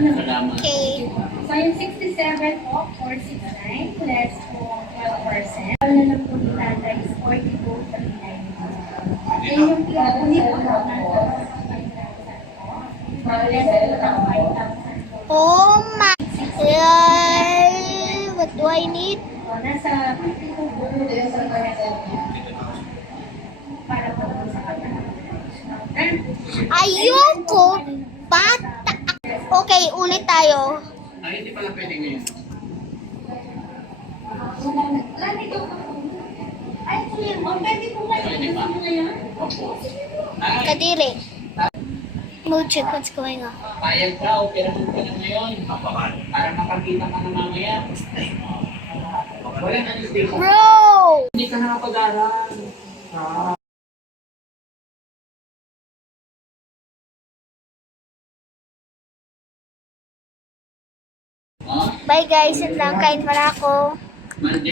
Salamat. Okay. So, yung 67 po, 469, less po 12%. Ano lang po ni Tata is 42.39. Eh, yung pinakuli po, nasa 5,000 po. Less po ng 5,000 po. Oh my. What do I need? So, nasa 52 po. Para po sa kanya. Ayoko. Bata. Okay, ulit tayo. Ay, hindi pala pwede ngayon. Actually, pwede po Pwede ba? ngayon. Opo. Ay, Kadiri. Mood check, what's going on? payag ka, operahan ka na ngayon. Para makakita ka na mamaya. Walang anesthesia. Bro! Hindi ka nakapag-aral. Bye guys, yun lang. Kain pala ako. Monday.